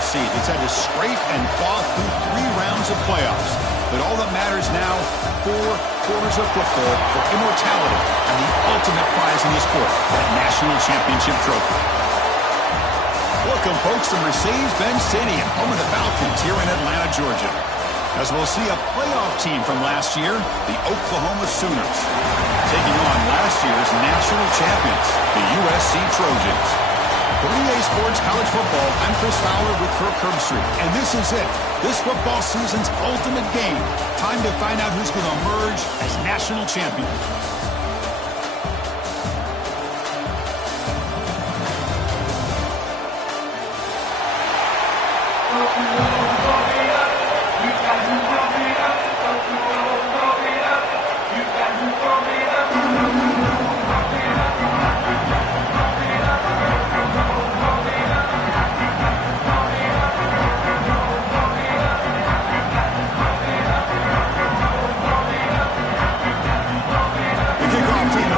seed. It's had to scrape and claw through 3 rounds of playoffs. But all that matters now, 4 quarters of football for immortality and the ultimate prize in the sport, that national championship trophy. Welcome, folks, to Mercedes-Benz Stadium, home of the Falcons here in Atlanta, Georgia. As we'll see a playoff team from last year, the Oklahoma Sooners, taking on last year's national champions, the USC Trojans. For EA Sports College Football, I'm Chris Fowler with Kirk Herbstreit, and this is it. This football season's ultimate game. Time to find out who's going to emerge as national champion.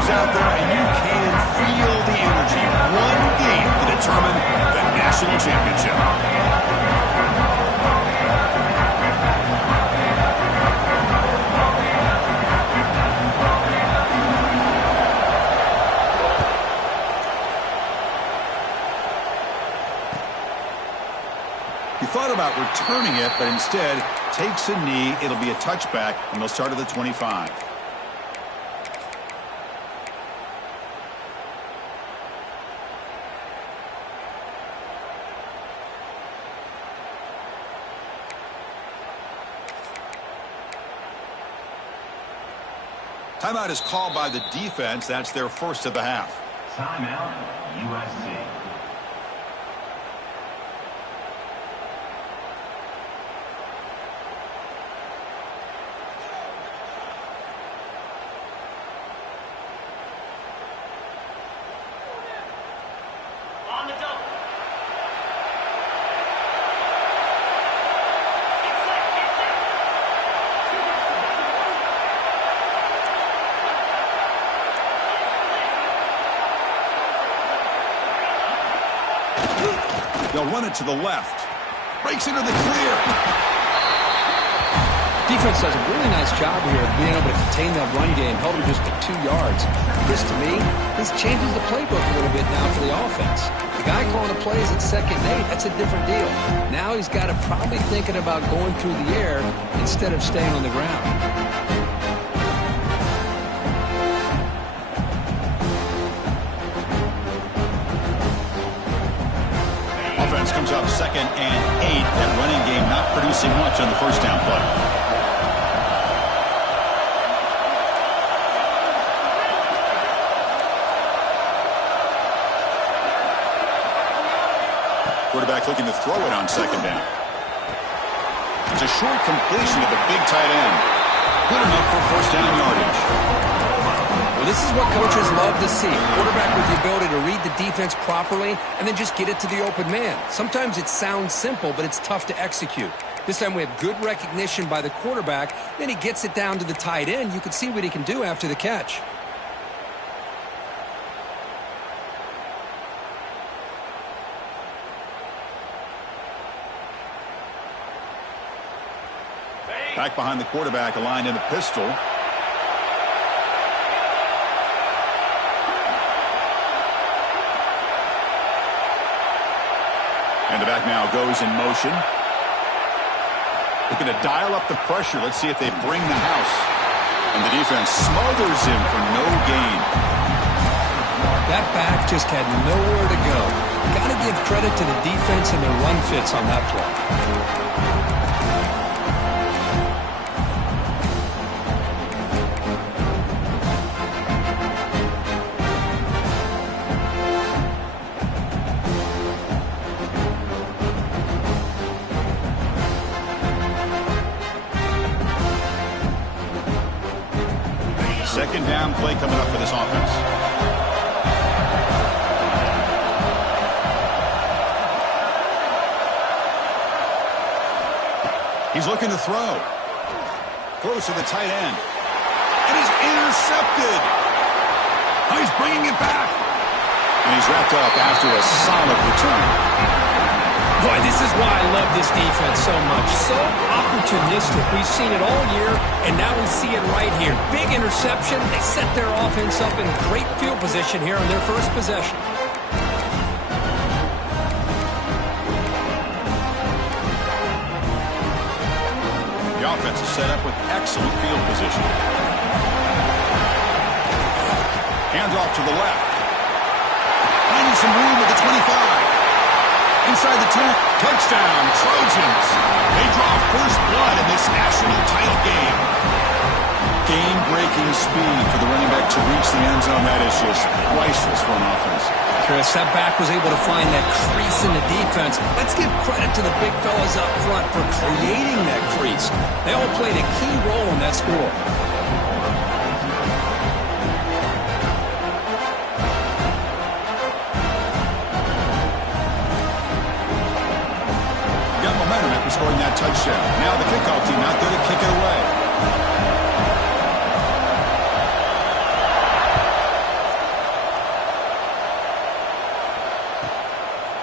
Out there, and you can feel the energy. One game to determine the national championship. He thought about returning it, but instead takes a knee. It'll be a touchback, and they'll start at the 25. Timeout is called by the defense. That's their first of the half. Timeout, USC. On the double. They'll run it to the left. Breaks into the clear. Defense does a really nice job here of being able to contain that run game. Held him just to 2 yards. This, to me, this changes the playbook a little bit now for the offense. The guy calling the plays at 2nd and 8, that's a different deal. Now he's got to probably thinking about going through the air instead of staying on the ground. Comes up 2nd and 8. That running game not producing much on the first down play. Quarterback looking to throw it on 2nd down. It's a short completion to the big tight end. Good enough for first down yardage. Well, this is what coaches love to see. A quarterback with the ability to read the defense properly and then just get it to the open man. Sometimes it sounds simple, but it's tough to execute. This time we have good recognition by the quarterback. Then he gets it down to the tight end. You can see what he can do after the catch. Back behind the quarterback, aligned in the pistol. And the back now goes in motion. Looking to dial up the pressure. Let's see if they bring the house. And the defense smothers him for no gain. That back just had nowhere to go. Got to give credit to the defense and their run fits on that play. Second down play coming up for this offense. He's looking to throw. Throws to the tight end. And he's intercepted. Oh, he's bringing it back. And he's wrapped up after a solid return. Boy, this is why I love this defense so much. So opportunistic. We've seen it all year, and now we see it right here. Big interception. They set their offense up in great field position here on their first possession. The offense is set up with excellent field position. Hands off to the left. Finding some room at the 25. Inside the 10, touchdown, Trojans. They draw first blood in this national title game. Game-breaking speed for the running back to reach the end zone. That is just priceless for an offense. Chris, that back was able to find that crease in the defense. Let's give credit to the big fellas up front for creating that crease. They all played a key role in that score. Scoring that touchdown. Now the kickoff team out there to kick it away.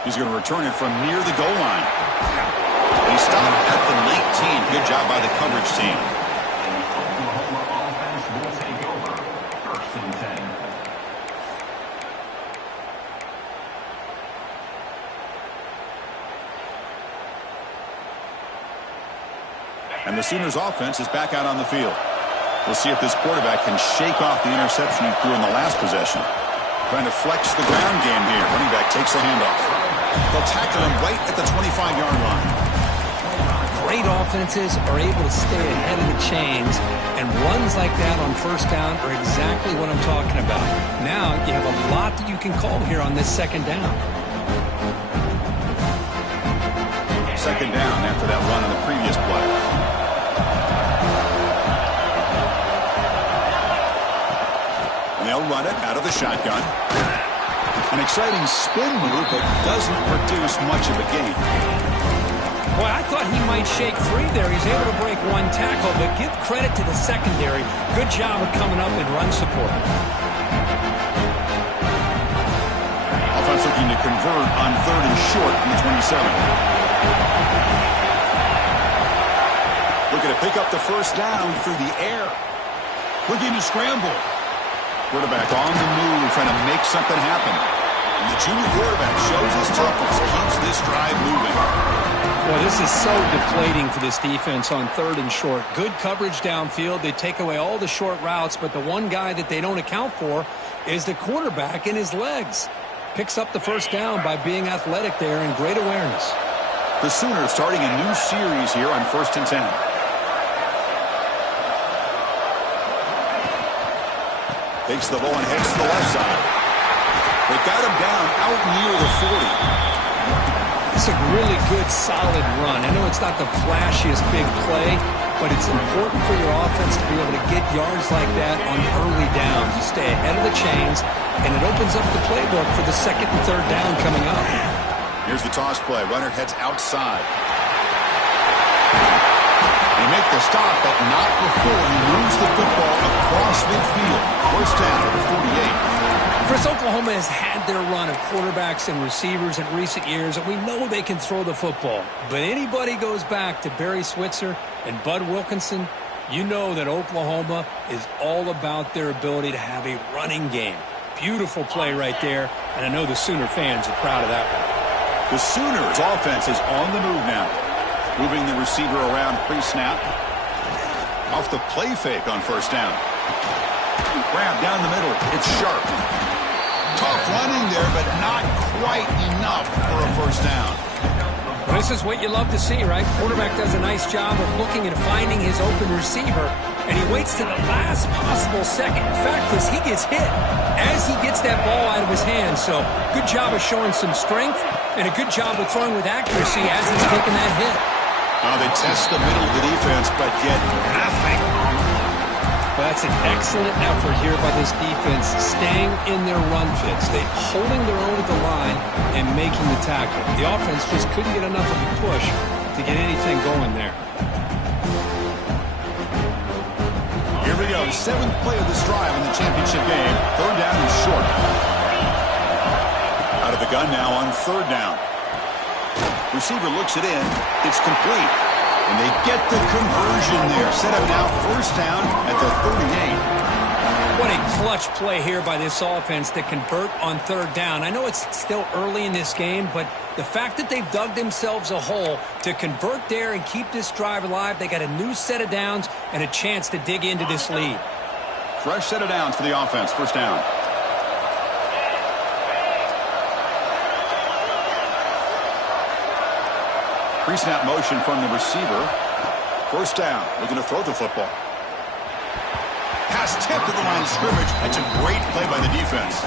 He's going to return it from near the goal line. He stopped at the 19. Good job by the coverage team. Oklahoma offense will take over. 1st and 10. And the Sooners offense is back out on the field. We'll see if this quarterback can shake off the interception he threw in the last possession. Trying to flex the ground game here. Running back takes the handoff. They'll tackle him right at the 25-yard line. Great offenses are able to stay ahead of the chains, and runs like that on first down are exactly what I'm talking about. Now you have a lot that you can call here on this second down. Second down after that run on the previous play. And they'll run it out of the shotgun. An exciting spin move, but doesn't produce much of a gain. Well, I thought he might shake free there. He's able to break one tackle, but give credit to the secondary. Good job of coming up in run support. Offense looking to convert on 3rd and short from the 27. Looking to pick up the first down through the air. Looking to scramble. Quarterback on the move, trying to make something happen. And the junior quarterback shows his toughness, keeps this drive moving. Well, this is so deflating for this defense on 3rd and short. Good coverage downfield. They take away all the short routes, but the one guy that they don't account for is the quarterback in his legs. Picks up the first down by being athletic there and great awareness. The Sooners starting a new series here on 1st and 10. Takes the ball and heads to the left side. They got him down out near the 40. It's a really good, solid run. I know it's not the flashiest big play, but it's important for your offense to be able to get yards like that on early downs. You stay ahead of the chains, and it opens up the playbook for the 2nd and 3rd down coming up. Here's the toss play. Runner heads outside. They make the stop, but not before he moves the football across midfield. First down at the 48. Chris, Oklahoma has had their run of quarterbacks and receivers in recent years, and we know they can throw the football. But anybody goes back to Barry Switzer and Bud Wilkinson, you know that Oklahoma is all about their ability to have a running game. Beautiful play right there, and I know the Sooner fans are proud of that one. The Sooners offense is on the move now. Moving the receiver around pre-snap. Off the play fake on first down. Grab down the middle. It's sharp. Tough running there, but not quite enough for a first down. Well, this is what you love to see, right? Quarterback does a nice job of looking and finding his open receiver, and he waits to the last possible second. In fact, Chris, he gets hit as he gets that ball out of his hands. So good job of showing some strength and a good job of throwing with accuracy as he's taking that hit. Now they test the middle of the defense, but get nothing. Well, that's an excellent effort here by this defense, staying in their run fits. They holding their own at the line and making the tackle. The offense just couldn't get enough of a push to get anything going there. Here we go, 7th play of this drive in the championship game. 3rd down and short. Out of the gun now on 3rd down. Receiver looks it in. It's complete. And they get the conversion there. Set up now first down at the 38. What a clutch play here by this offense to convert on third down. I know it's still early in this game, but the fact that they've dug themselves a hole to convert there and keep this drive alive, they got a new set of downs and a chance to dig into this lead. Fresh set of downs for the offense. First down. Pre-snap motion from the receiver. First down. Looking to throw the football. Pass tipped to the line of scrimmage. That's a great play by the defense.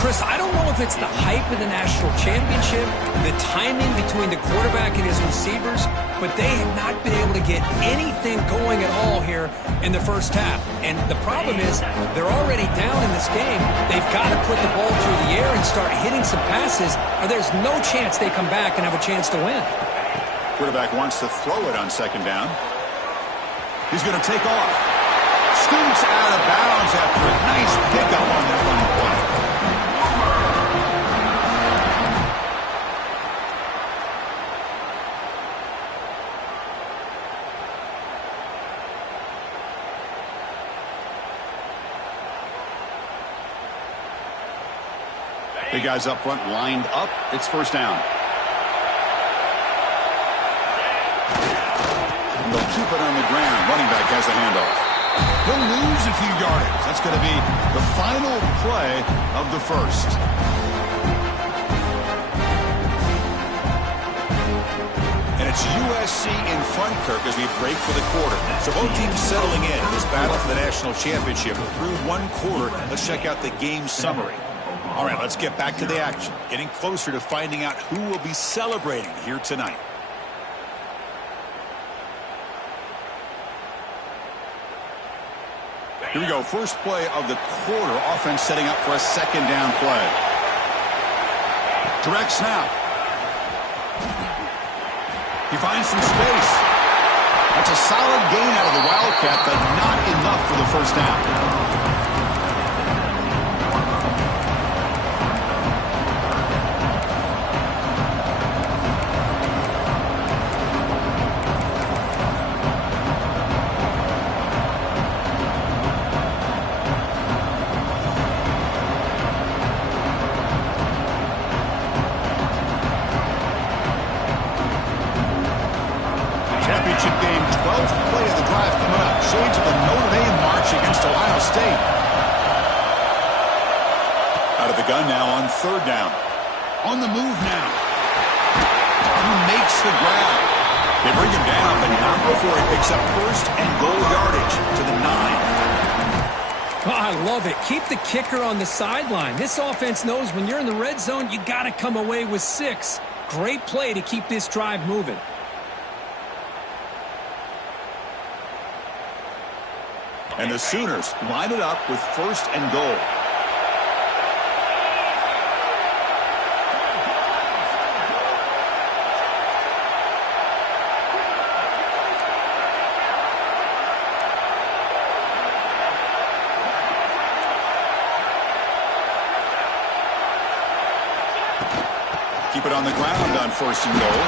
Chris, I don't know if it's the hype of the national championship, the timing between the quarterback and his receivers, but they have not been able to get anything going at all here in the first half. And the problem is they're already down in this game. They've got to put the ball through the air and start hitting some passes, or there's no chance they come back and have a chance to win. Quarterback wants to throw it on second down. He's going to take off. Scoots out of bounds after a nice pickup on that running play. Big guys up front lined up. It's first down. And they'll keep it on the ground. Running back has the handoff. He'll lose a few yardage. That's going to be the final play of the first. And it's USC in front, Kirk, as we break for the quarter. So both teams settling in this battle for the national championship. Through one quarter, let's check out the game summary. All right, let's get back to the action. Getting closer to finding out who will be celebrating here tonight. Here we go. First play of the quarter. Offense setting up for a second down play. Direct snap. He finds some space. That's a solid gain out of the Wildcat, but not enough for the first down. Third down. On the move now. He makes the grab. They bring him down, but not before he picks up first and goal yardage to the 9. Oh, I love it. Keep the kicker on the sideline. This offense knows when you're in the red zone, you got to come away with 6. Great play to keep this drive moving. And the Sooners line it up with first and goal. Keep it on the ground on first and goal.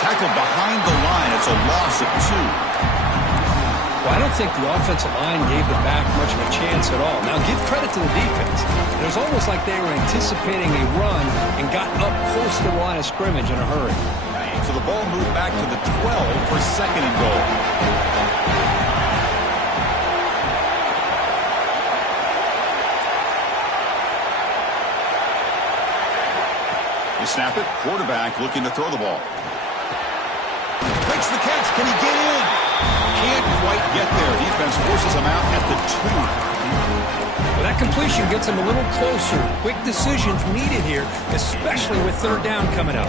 Tackled behind the line. It's a loss of 2. Well, I don't think the offensive line gave the back much of a chance at all. Now, give credit to the defense. It was almost like they were anticipating a run and got up close to the line of scrimmage in a hurry. So the ball moved back to the 12 for second and goal. They snap it. Quarterback looking to throw the ball. Makes the catch. Can he get in? Can't quite get there. Defense forces him out at the 2. Well, that completion gets him a little closer. Quick decisions needed here, especially with third down coming up.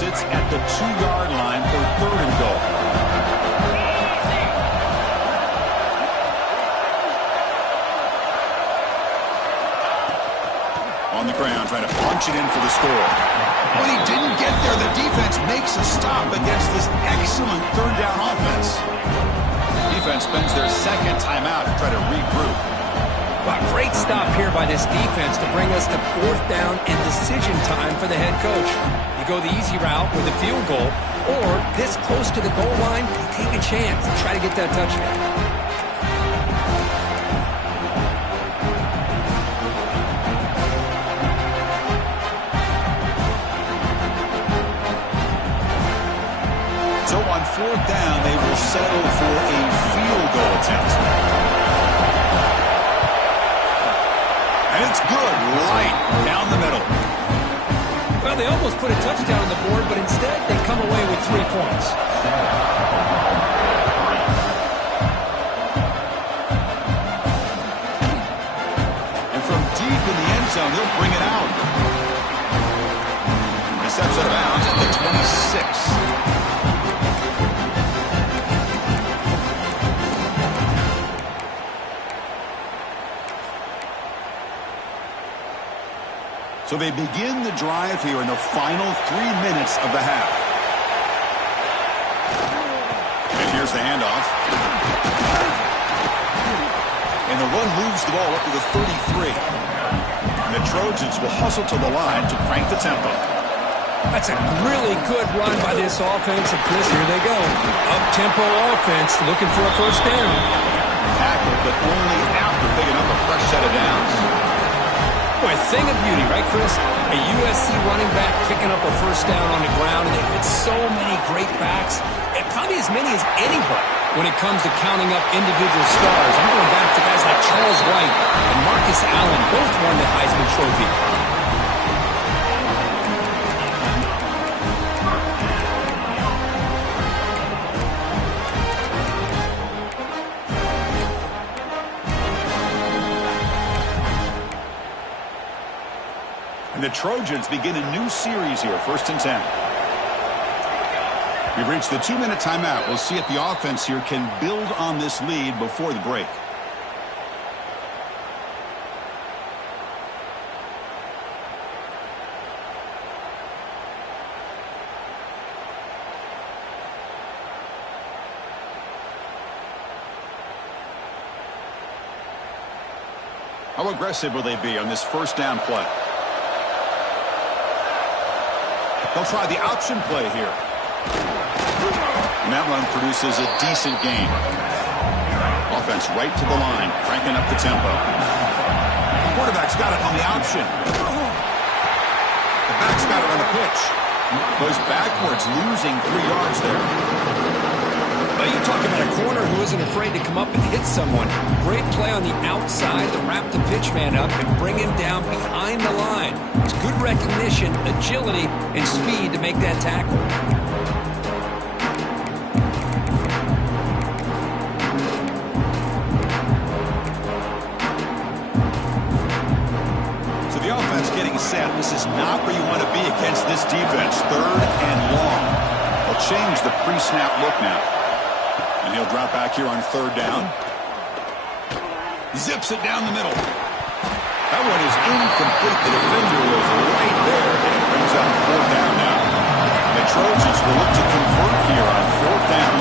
Sits at the 2-yard line for third and goal. On the ground, trying to punch it in for the score. When he didn't get there, the defense makes a stop against this excellent third down offense. Defense spends their second timeout to try to regroup. Well, great stop here by this defense to bring us to fourth down and decision time for the head coach. You go the easy route with a field goal, or this close to the goal line, you take a chance and try to get that touchdown. So on fourth down, they will settle for a field goal attempt. And it's good, right down the middle. Well, they almost put a touchdown on the board, but instead they come away with 3 points. And from deep in the end zone, they'll bring it out. He steps out of bounds at the 26. So they begin the drive here in the final 3 minutes of the half. And here's the handoff. And the run moves the ball up to the 33. And the Trojans will hustle to the line to crank the tempo. That's a really good run by this offense. And Chris, here they go. Up-tempo offense looking for a first down. Tackle, but only after picking up a fresh set of downs. Boy, a thing of beauty, right, Chris? A USC running back picking up a first down on the ground, and they've had so many great backs, and probably as many as anybody when it comes to counting up individual stars. I'm going back to guys like Charles Wright and Marcus Allen, both won the Heisman Trophy. And the Trojans begin a new series here, 1st and 10. We've reached the 2-minute timeout. We'll see if the offense here can build on this lead before the break. How aggressive will they be on this first down play? They'll try the option play here. And that run produces a decent gain. Offense right to the line, cranking up the tempo. The quarterback's got it on the option. The back's got it on the pitch. Goes backwards, losing 3 yards there. Well, you talk about a corner who isn't afraid to come up and hit someone. Great play on the outside to wrap the pitchman up and bring him down behind the line. It's good recognition, agility, and speed to make that tackle. So the offense getting set. This is not where you want to be against this defense. 3rd and long. They'll change the pre-snap look now. And he'll drop back here on 3rd down. Zips it down the middle. That one is incomplete. The defender was right there, and it brings up 4th down now. The Trojans will look to convert here on 4th down.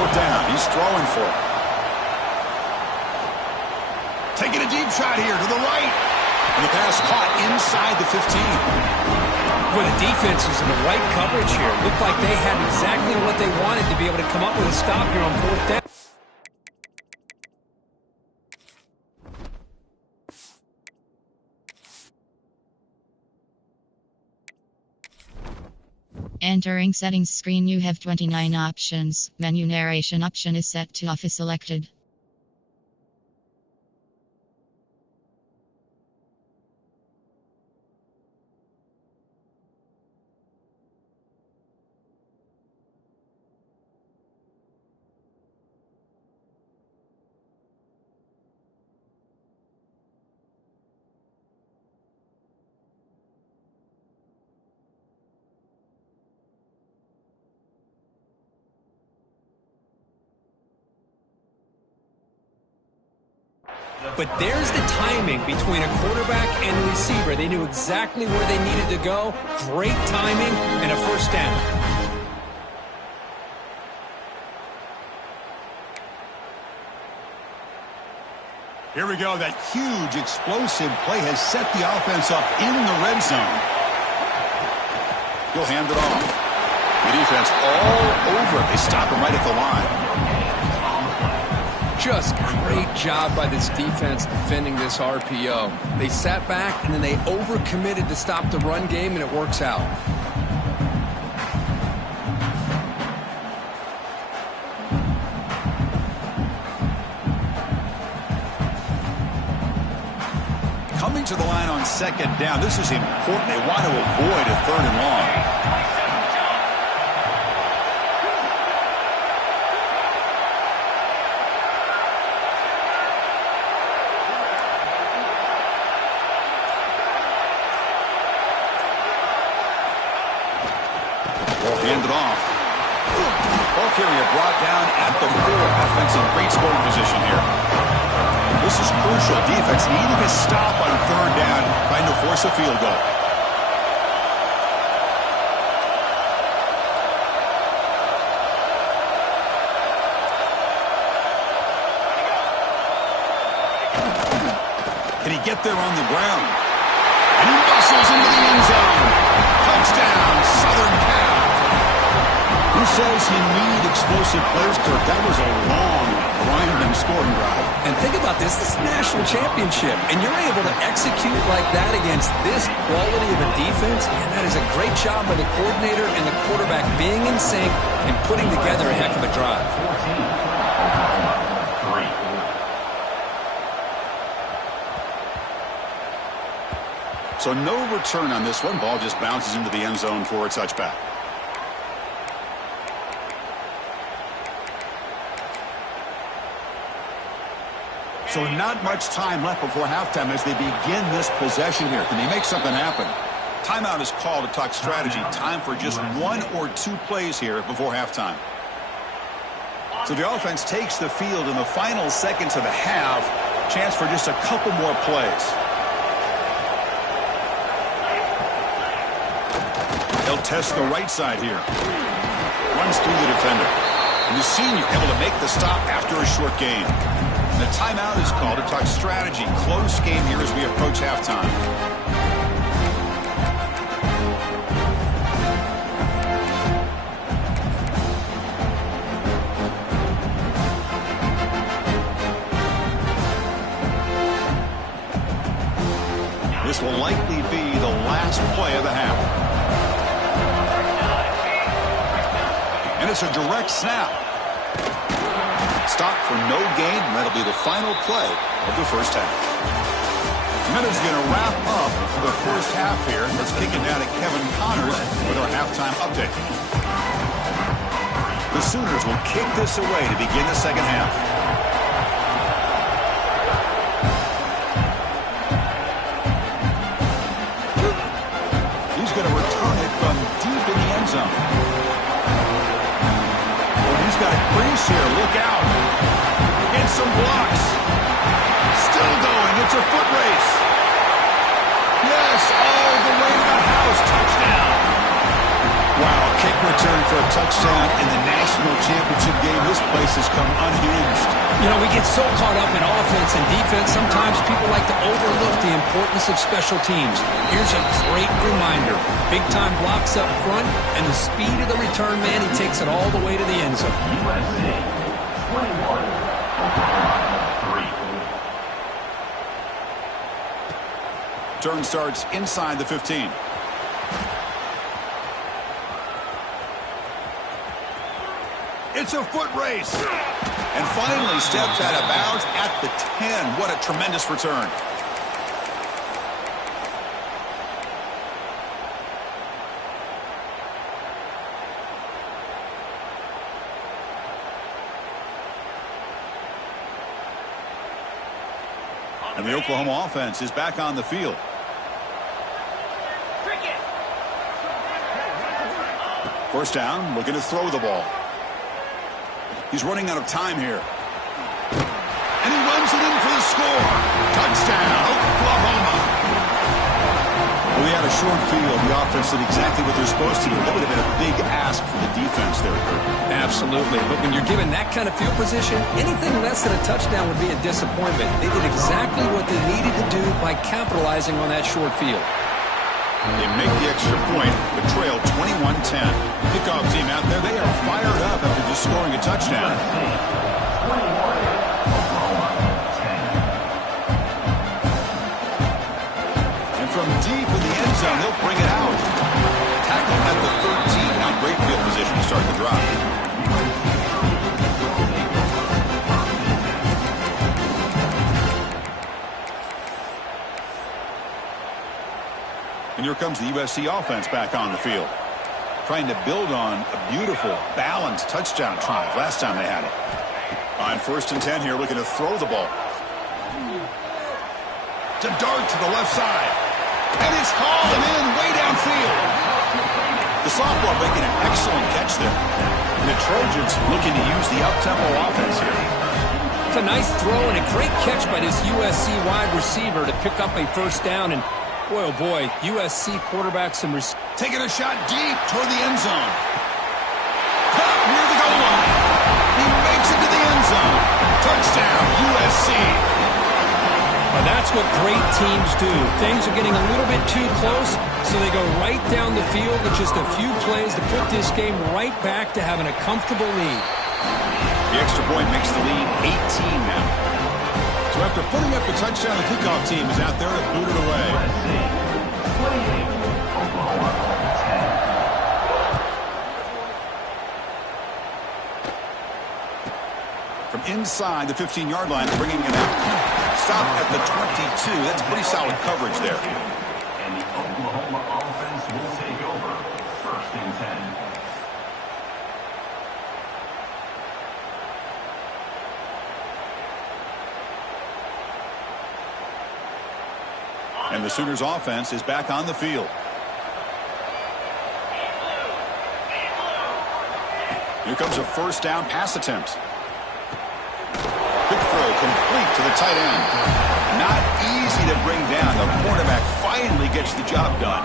4th down. He's throwing for it. Taking a deep shot here to the right. And the pass caught inside the 15. Well, the defense was in the right coverage here. Looked like they had exactly what they wanted to be able to come up with a stop here on 4th down. Entering settings screen, you have 29 options. Menu narration option is set to off is selected. But there's the timing between a quarterback and a receiver. They knew exactly where they needed to go. Great timing and a first down. Here we go. That huge, explosive play has set the offense up in the red zone. He'll hand it off. The defense all over. They stop him right at the line. Just great job by this defense defending this RPO. They sat back, and then they overcommitted to stop the run game, and it works out. Coming to the line on second down. This is important. They want to avoid a third and long. Hand it off. Ball carrier brought down at the 4. Offense in great scoring position here. This is crucial. Defense needing a stop on third down, trying to force a field goal. Can he get there on the ground? And he muscles into the end zone. Touchdown, Southern Cal. Who says you need explosive plays, Kirk? That was a long, grinding scoring drive. And think about this. This is a national championship, and you're able to execute like that against this quality of a defense, and that is a great job by the coordinator and the quarterback being in sync and putting together a heck of a drive. 14. So no return on this one. Ball just bounces into the end zone for a touchback. So not much time left before halftime as they begin this possession here. Can they make something happen? Timeout is called to talk strategy. Time for just 1 or 2 plays here before halftime. So the offense takes the field in the final seconds of the half. Chance for just a couple more plays. They'll test the right side here. Runs through the defender. And the senior able to make the stop after a short gain. The timeout is called to talk strategy. Close game here as we approach halftime. This will likely be the last play of the half. And it's a direct snap. Stop for no gain, and that'll be the final play of the first half. Minutes going to wrap up the first half here. Let's kick it down to Kevin Connors with our halftime update. The Sooners will kick this away to begin the second half. He's going to return it from deep in the end zone. He's got a crease here. Look out. And some blocks. Still going. It's a foot race. Yes, all the way to the house. Touchdown. Wow, kick return for a touchdown in the national championship game. This place has come unhinged. You know, we get so caught up in offense and defense, sometimes people like to overlook the importance of special teams. Here's a great reminder. Big-time blocks up front, and the speed of the return man, he takes it all the way to the end zone. USC 21, 3. Turn starts inside the 15. It's a foot race. And finally steps out of bounds at the 10. What a tremendous return. And the Oklahoma offense is back on the field. First down, looking to throw the ball. He's running out of time here. And he runs it in for the score. Touchdown, Oklahoma. Well, we had a short field. The offense did exactly what they're supposed to do. That would have been a big ask for the defense there, Kurt. Absolutely. But when you're given that kind of field position, anything less than a touchdown would be a disappointment. They did exactly what they needed to do by capitalizing on that short field. They make the extra point, but trail 21-10. Kickoff team out there, they are fired up after just scoring a touchdown. And from deep in the end zone, they'll bring it out. Tackling at the 13. Now great field position to start the drive. And here comes the USC offense back on the field. Trying to build on a beautiful, balanced touchdown drive last time they had it. On 1st and 10 here, looking to throw the ball. To dart to the left side. And it's called and in way downfield. The sophomore making an excellent catch there. And the Trojans looking to use the up-tempo offense here. It's a nice throw and a great catch by this USC wide receiver to pick up a first down. And boy, oh boy, USC quarterbacks and taking a shot deep toward the end zone. Caught near the goal line. He makes it to the end zone. Touchdown, USC. Well, that's what great teams do. Things are getting a little bit too close, so they go right down the field with just a few plays to put this game right back to having a comfortable lead. The extra point makes the lead 18 now. So after putting up a touchdown, the kickoff team is out there to boot it away. From inside the 15-yard line, bringing it out. Stop at the 22. That's pretty solid coverage there. And the Oklahoma offense will take over. 1st and 10. And the Sooners offense is back on the field. Here comes a first down pass attempt. Quick throw complete to the tight end. Not easy to bring down. The quarterback finally gets the job done.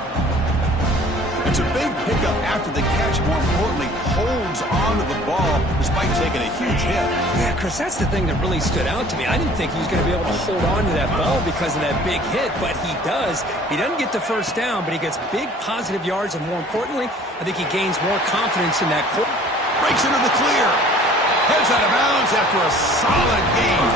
It's a big pickup after the catch. More importantly, holds on to the ball despite taking a huge hit. Yeah, Chris, that's the thing that really stood out to me. I didn't think he was going to be able to hold on to that ball because of that big hit, but he does. He doesn't get the first down, but he gets big positive yards, and more importantly, I think he gains more confidence in that quarter. Breaks into the clear. Heads out of bounds after a solid gain.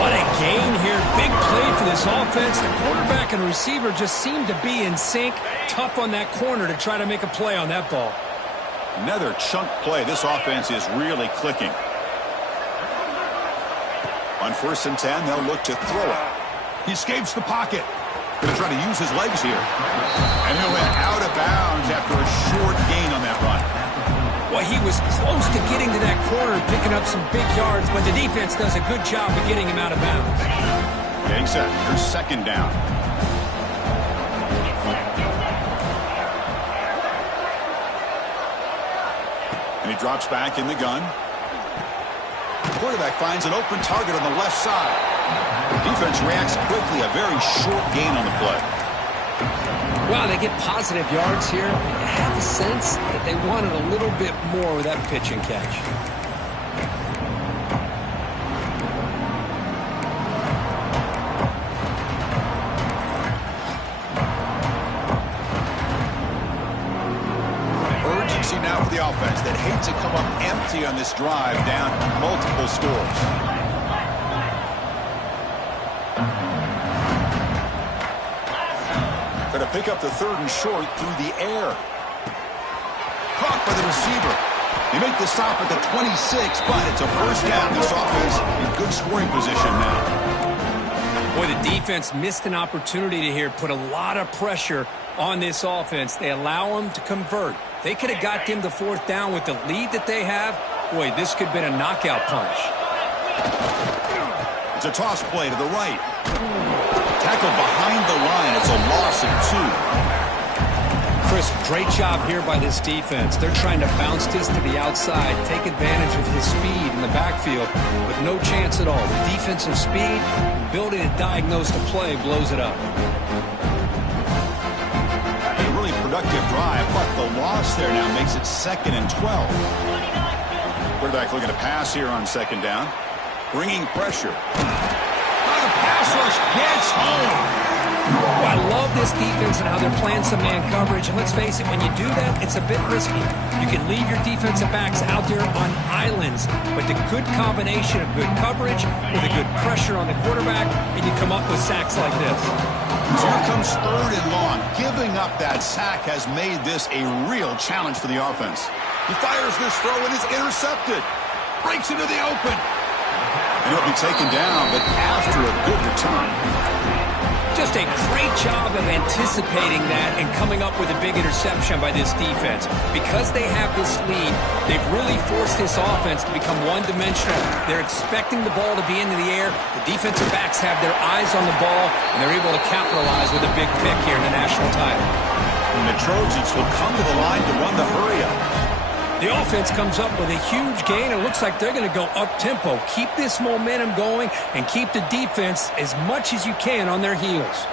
What a gain here. Big play for this offense. The quarterback and receiver just seem to be in sync. Tough on that corner to try to make a play on that ball. Another chunk play. This offense is really clicking. On 1st and 10, they'll look to throw it. He escapes the pocket. Going to try to use his legs here. And he went out of bounds after a short gain on that run. Well, he was close to getting to that corner and picking up some big yards, but the defense does a good job of getting him out of bounds. Getting set. Here's 2nd down. And he drops back in the gun. The quarterback finds an open target on the left side. The defense reacts quickly. A very short gain on the play. Well, they get positive yards here. I have the sense that they wanted a little bit more with that pitch and catch. Urgency now for the offense that hates to come up empty on this drive, down multiple scores. Going to pick up the 3rd and short through the air. Caught by the receiver. They make the stop at the 26, but it's a first down. This offense in good scoring position now. Boy, the defense missed an opportunity to here put a lot of pressure on this offense. They allow them to convert. They could have got them to 4th down with the lead that they have. Boy, this could have been a knockout punch. It's a toss play to the right. Tackle behind the line. It's a loss of 2. Chris, great job here by this defense. They're trying to bounce this to the outside, take advantage of his speed in the backfield, but no chance at all. The defensive speed, ability to diagnose the play, blows it up. A really productive drive, but the loss there now makes it 2nd and 12. Quarterback looking to pass here on 2nd down. Bringing pressure. The pass rush gets home. Oh, I love this defense and how they're playing some man coverage. And let's face it, when you do that, it's a bit risky. You can leave your defensive backs out there on islands, but the good combination of good coverage with a good pressure on the quarterback, and you come up with sacks like this. So here comes 3rd and long. Giving up that sack has made this a real challenge for the offense. He fires this throw and is intercepted. Breaks into the open. And he'll be taken down, but after a good return. Just a great job of anticipating that and coming up with a big interception by this defense. Because they have this lead, they've really forced this offense to become one-dimensional. They're expecting the ball to be into the air. The defensive backs have their eyes on the ball, and they're able to capitalize with a big pick here in the national title. And the Trojans will come to the line to run the hurry-up. The offense comes up with a huge gain. It looks like they're going to go up-tempo. Keep this momentum going and keep the defense as much as you can on their heels.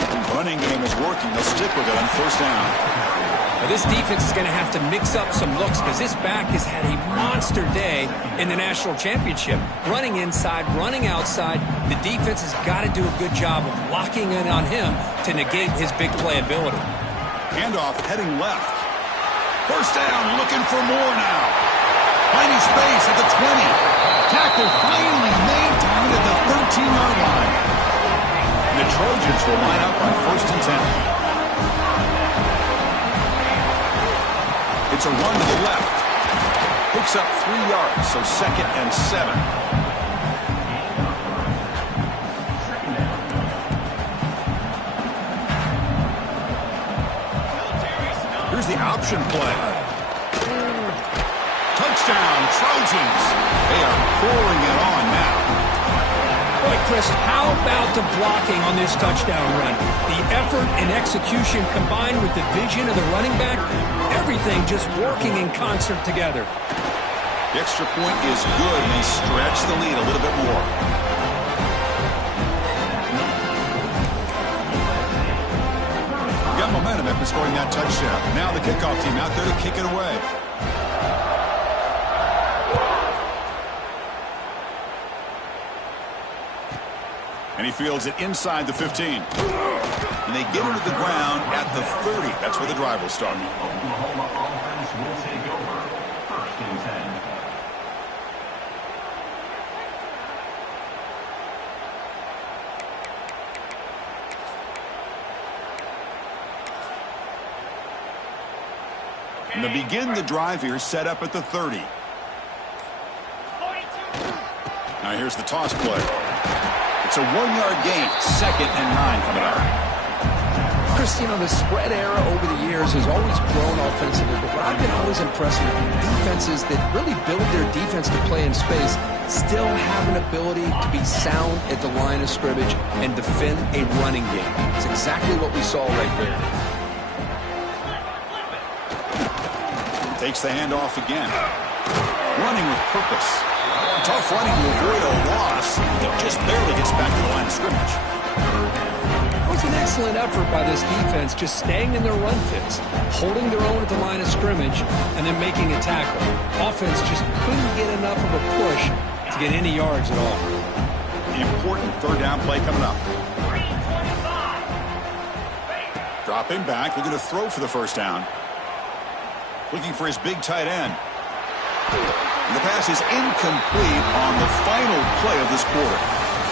The running game is working. They'll stick with it on 1st down. Now this defense is going to have to mix up some looks because this back has had a monster day in the national championship. Running inside, running outside. The defense has got to do a good job of locking in on him to negate his big play ability. Handoff heading left. 1st down, looking for more now. Finding space at the 20. Tackle finally made down at the 13-yard line. And the Trojans will line up on 1st and 10. It's a run to the left. Picks up 3 yards, so 2nd and 7. Here's the option play. Touchdown, Trojans. They are pouring it on now. Boy, Chris, how about the blocking on this touchdown run? The effort and execution combined with the vision of the running back, everything just working in concert together. The extra point is good, and they stretch the lead a little bit more. Got momentum after scoring that touchdown. Now the kickoff team out there to kick it away. And he fields it inside the 15. And they get into the ground at the 30. That's where the drive will start. Oklahoma offense will take over. 1st and 10. And to begin the drive here, set up at the 30. Now here's the toss play. It's a 1-yard gain. 2nd and 9 coming up. Chris, you know, the spread era over the years has always grown offensively, but what I've been always impressed with defenses that really build their defense to play in space still have an ability to be sound at the line of scrimmage and defend a running game. It's exactly what we saw right there. Takes the handoff again. Running with purpose. Tough running to avoid a loss. He just barely gets back to the line of scrimmage. It was an excellent effort by this defense, just staying in their run fits, holding their own at the line of scrimmage, and then making a tackle. Offense just couldn't get enough of a push to get any yards at all. The important 3rd down play coming up. Dropping back, looking to throw for the 1st down. Looking for his big tight end. And the pass is incomplete on the final play of this quarter.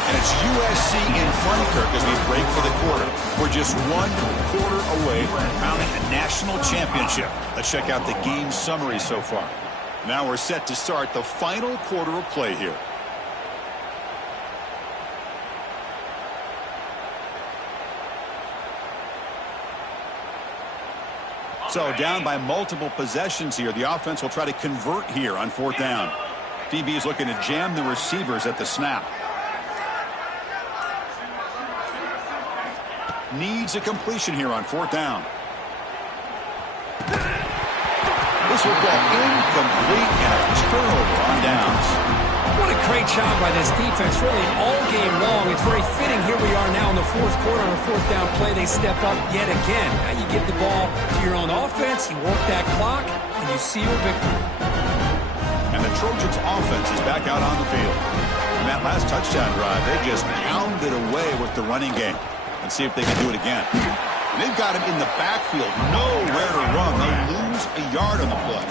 And it's USC in front, Kirk, as we break for the quarter. We're just 1 quarter away from crowning a national championship. Let's check out the game summary so far. Now we're set to start the final quarter of play here. So down by multiple possessions here. The offense will try to convert here on 4th down. DB is looking to jam the receivers at the snap. needs a completion here on 4th down. This football incomplete and a turnover on downs. What a great job by this defense, really all game long. It's very fitting. Here we are now in the 4th quarter on a 4th down play. They step up yet again. Now you give the ball to your own offense, you work that clock, and you seal a victory. And the Trojans' offense is back out on the field. In that last touchdown drive, they just pounded away with the running game. Let's see if they can do it again. They've got him in the backfield, nowhere to run. They lose a yard on the play.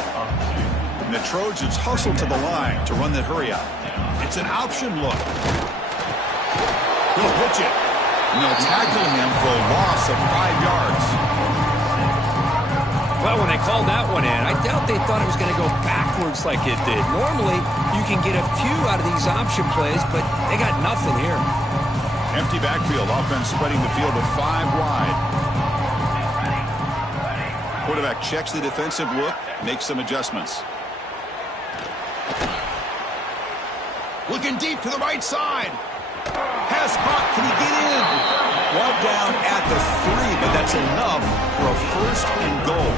And the Trojans hustle to the line to run that hurry out. It's an option look. He'll pitch it. And they'll tackle him for a loss of 5 yards. Well, when they called that one in, I doubt they thought it was going to go backwards like it did. Normally, you can get a few out of these option plays, but they got nothing here. Empty backfield. Offense spreading the field with 5 wide. Quarterback checks the defensive look, makes some adjustments. Looking deep to the right side. Pass caught. Can he get in? Brought down at the 3, but that's enough for a 1st and goal.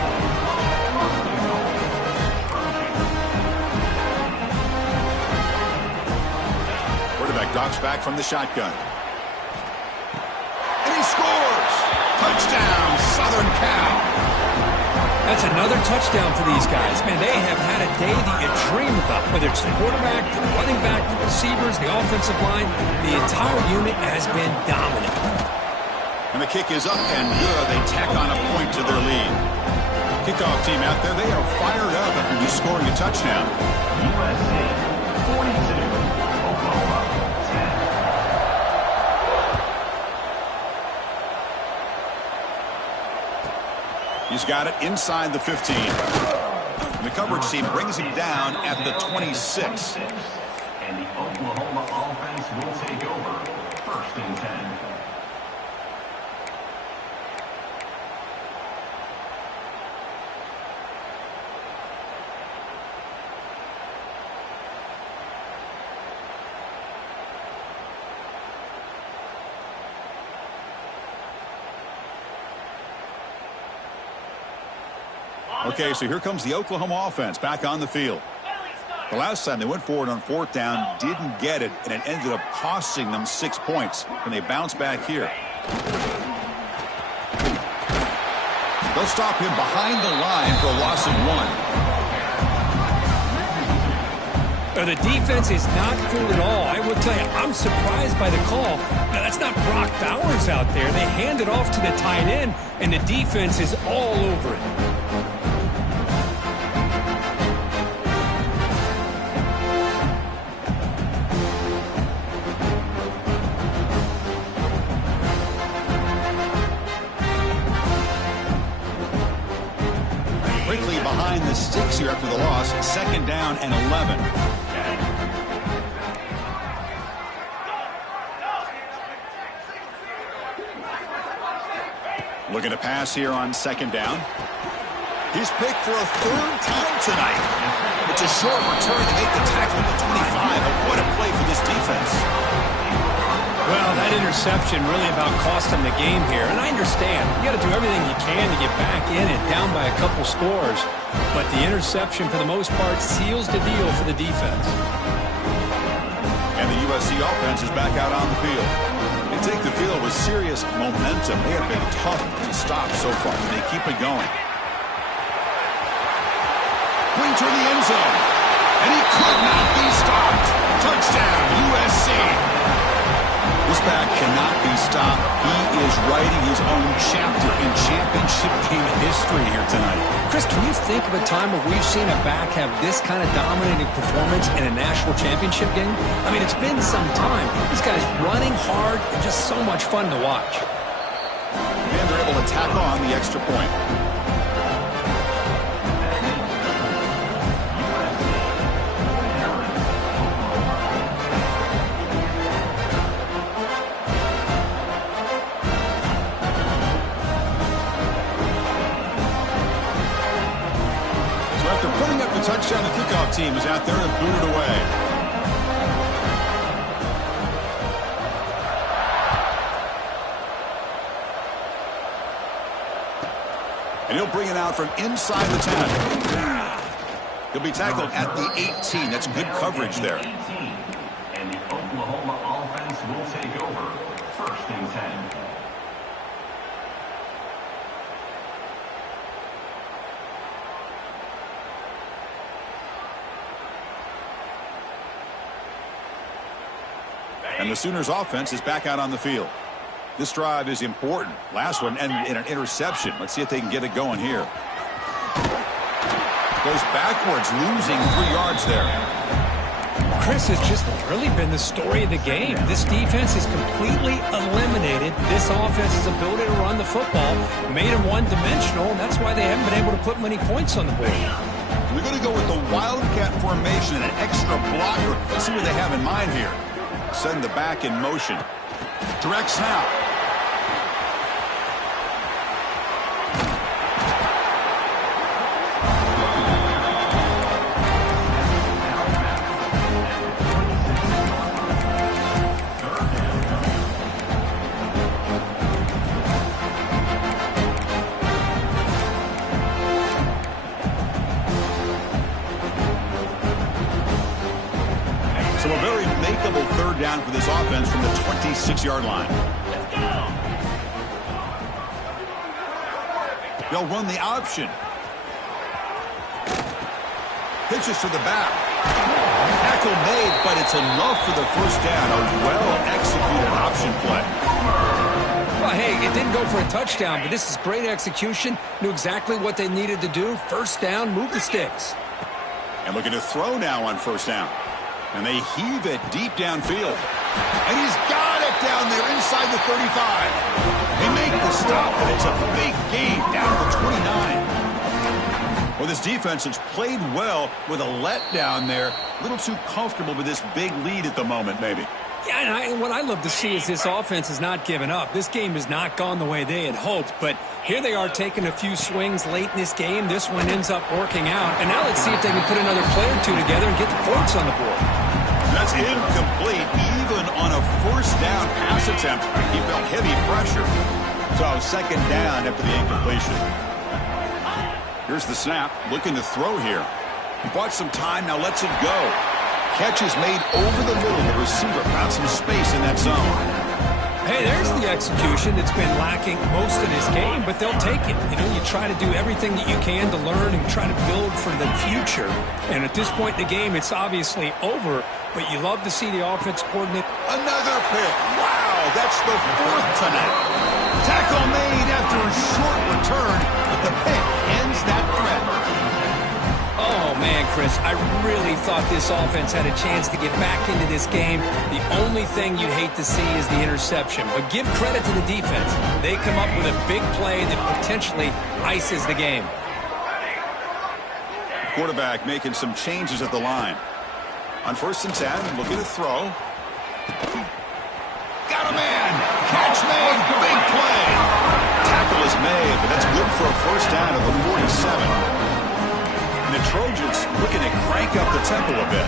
Quarterback docks back from the shotgun. And he scores! Touchdown, Southern Cal. That's another touchdown for these guys. Man, they have had a day that you dream about. Whether it's the quarterback, the running back, the receivers, the offensive line, the entire unit has been dominant. And the kick is up and good. They tack on a point to their lead. Kickoff team out there, they are fired up after just scoring a touchdown. USC 42, Oklahoma 10. He's got it inside the 15. And the coverage team brings him down at the 26. And the Oklahoma offense will take over 1st and 10. Okay, so here comes the Oklahoma offense back on the field. The last time they went forward on 4th down, didn't get it, and it ended up costing them 6 points. And they bounce back here. They'll stop him behind the line for a loss of 1. The defense is not fooled at all. I will tell you, I'm surprised by the call. Now, that's not Brock Bowers out there. They hand it off to the tight end, and the defense is all over it. Quickly behind the sticks here after the loss. 2nd down and 11. Looking to pass here on 2nd down. He's picked for a 3rd time tonight. It's a short return to make the tackle at the 25. But what a play for this defense. Well, that interception really about cost them the game here. And I understand. You got to do everything you can to get back in and down by a couple scores. But the interception, for the most part, seals the deal for the defense. And the USC offense is back out on the field. They take the field with serious momentum. They have been tough to stop so far. They keep it going. Clean to the end zone. And he could not be stopped. Touchdown, USC. This back cannot be stopped. He is writing his own chapter in championship game history here tonight. Chris, can you think of a time where we've seen a back have this kind of dominating performance in a national championship game? I mean, it's been some time. This guy's running hard and just so much fun to watch. And they're able to tack on the extra point. Touchdown, the kickoff team is out there and booted away. And he'll bring it out from inside the 10. He'll be tackled at the 18. That's good coverage there. 18. And the Oklahoma offense will take over. First and 10. And the Sooners offense is back out on the field. This drive is important. Last one ended in an interception. Let's see if they can get it going here. Goes backwards, losing 3 yards there. Chris, has just really been the story of the game. This defense has completely eliminated this offense's ability to run the football, made them one-dimensional, and that's why they haven't been able to put many points on the board. We're going to go with the Wildcat formation and an extra blocker. Let's see what they have in mind here. Send the back in motion. Direct snap. So a very makeable third down for this offense from the 26-yard line. They'll run the option. Pitches to the back. Tackle made, but it's enough for the first down. A well-executed option play. Well, hey, it didn't go for a touchdown, but this is great execution. Knew exactly what they needed to do. First down, move the sticks. And looking to throw now on first down. And they heave it deep downfield. And he's got it down there inside the 35. They make the stop, and it's a big gain down to the 29. Well, this defense has played well with a letdown there. A little too comfortable with this big lead at the moment, maybe. Yeah, and what I love to see is this offense has not given up. This game has not gone the way they had hoped, but here they are taking a few swings late in this game. This one ends up working out, and now let's see if they can put another play or two together and get the points on the board. That's incomplete, even on a first down pass attempt. He felt heavy pressure. So second down after the incompletion. Here's the snap, looking to throw here. He bought some time, now lets it go. Catch is made over the middle. The receiver found some space in that zone. Hey, there's the execution that's been lacking most of this game, but they'll take it. You know, you try to do everything that you can to learn and try to build for the future. And at this point in the game, it's obviously over, but you love to see the offense coordinate. Another pick. Wow, that's the 4th tonight. Tackle made after a short return, but the pick ends that threat. Oh, man, Chris, I really thought this offense had a chance to get back into this game. The only thing you'd hate to see is the interception. But give credit to the defense. They come up with a big play that potentially ices the game. Quarterback making some changes at the line. On first and 10, looking to throw. Got a man. Catch made. Big play. Tackle is made, but that's good for a first down at the 47. And the Trojans looking to crank up the tempo a bit.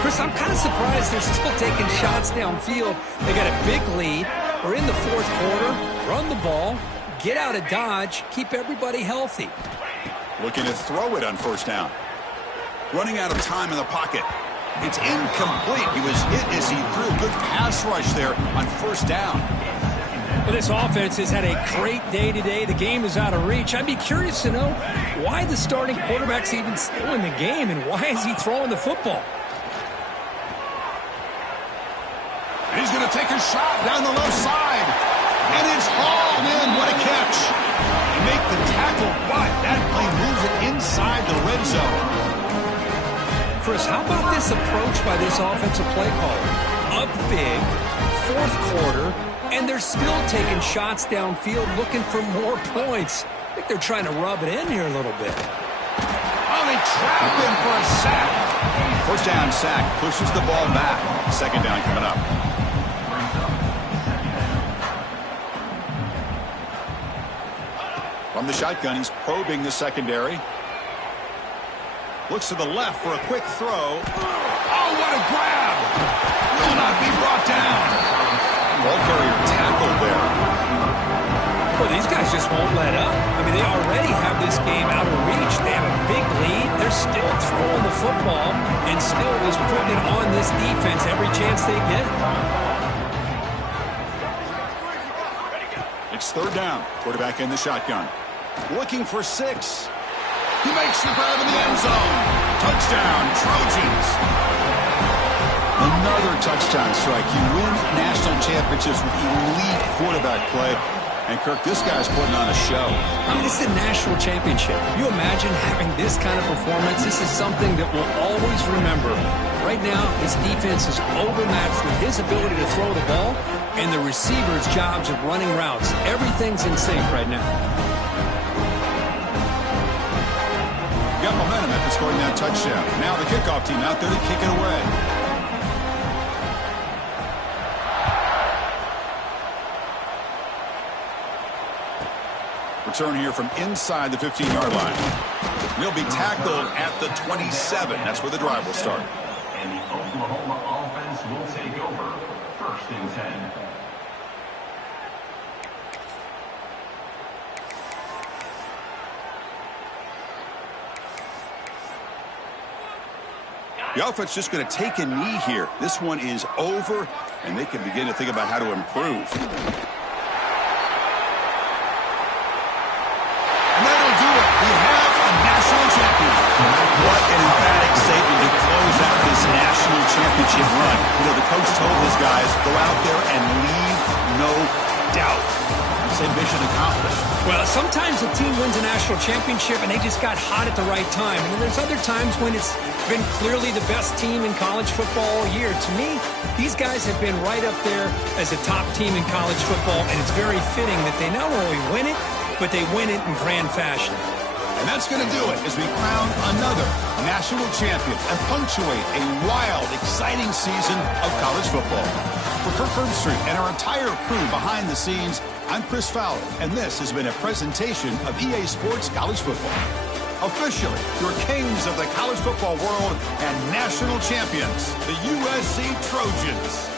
Chris, I'm kind of surprised they're still taking shots downfield. They got a big lead. We're in the 4th quarter. Run the ball. Get out of Dodge. Keep everybody healthy. Looking to throw it on first down. Running out of time in the pocket. It's incomplete. He was hit as he threw a good pass rush there on first down. Well, this offense has had a great day today. The game is out of reach. I'd be curious to know why the starting quarterback's even still in the game and why is he throwing the football? And he's going to take a shot down the left side. And it's hauled in. What a catch. They make the tackle, but that play moves it inside the red zone. Chris, how about this approach by this offensive play caller? Up big, 4th quarter, and they're still taking shots downfield looking for more points. I think they're trying to rub it in here a little bit. Oh, they trap him for a sack. First down sack, pushes the ball back. Second down coming up. From the shotgun, he's probing the secondary. Looks to the left for a quick throw. Oh, what a grab! Will not be brought down. Ball carrier tackled there. Well, these guys just won't let up. I mean, they already have this game out of reach. They have a big lead. They're still throwing the football and still just putting it on this defense every chance they get. It's third down. Quarterback in the shotgun. Looking for 6. He makes the grab in the end zone. Touchdown, Trojans. Another touchdown strike. You win national championships with elite quarterback play. And, Kirk, this guy's putting on a show. I mean, this is a national championship. Can you imagine having this kind of performance? This is something that we'll always remember. Right now, his defense is overmatched with his ability to throw the ball and the receivers' jobs of running routes. Everything's in sync right now. Got momentum after scoring that touchdown. Now the kickoff team out there to kick it away. Return here from inside the 15-yard line. He'll be tackled at the 27. That's where the drive will start. And the Oklahoma offense will take over. First and 10. The offense just going to take a knee here. This one is over, and they can begin to think about how to improve. And that'll do it. We have a national champion. What an emphatic statement to close out this national championship run. You know, the coach told his guys, go out there and leave no doubt. Say mission accomplished. Well, sometimes a team wins a national championship and they just got hot at the right time. And then there's other times when it's been clearly the best team in college football all year. To me, these guys have been right up there as a top team in college football, and it's very fitting that they not only win it, but they win it in grand fashion. And that's going to do it as we crown another national champion and punctuate a wild, exciting season of college football. For Kirk Herbstreit and our entire crew behind the scenes, I'm Chris Fowler, and this has been a presentation of EA Sports College Football. Officially, your kings of the college football world and national champions, the USC Trojans.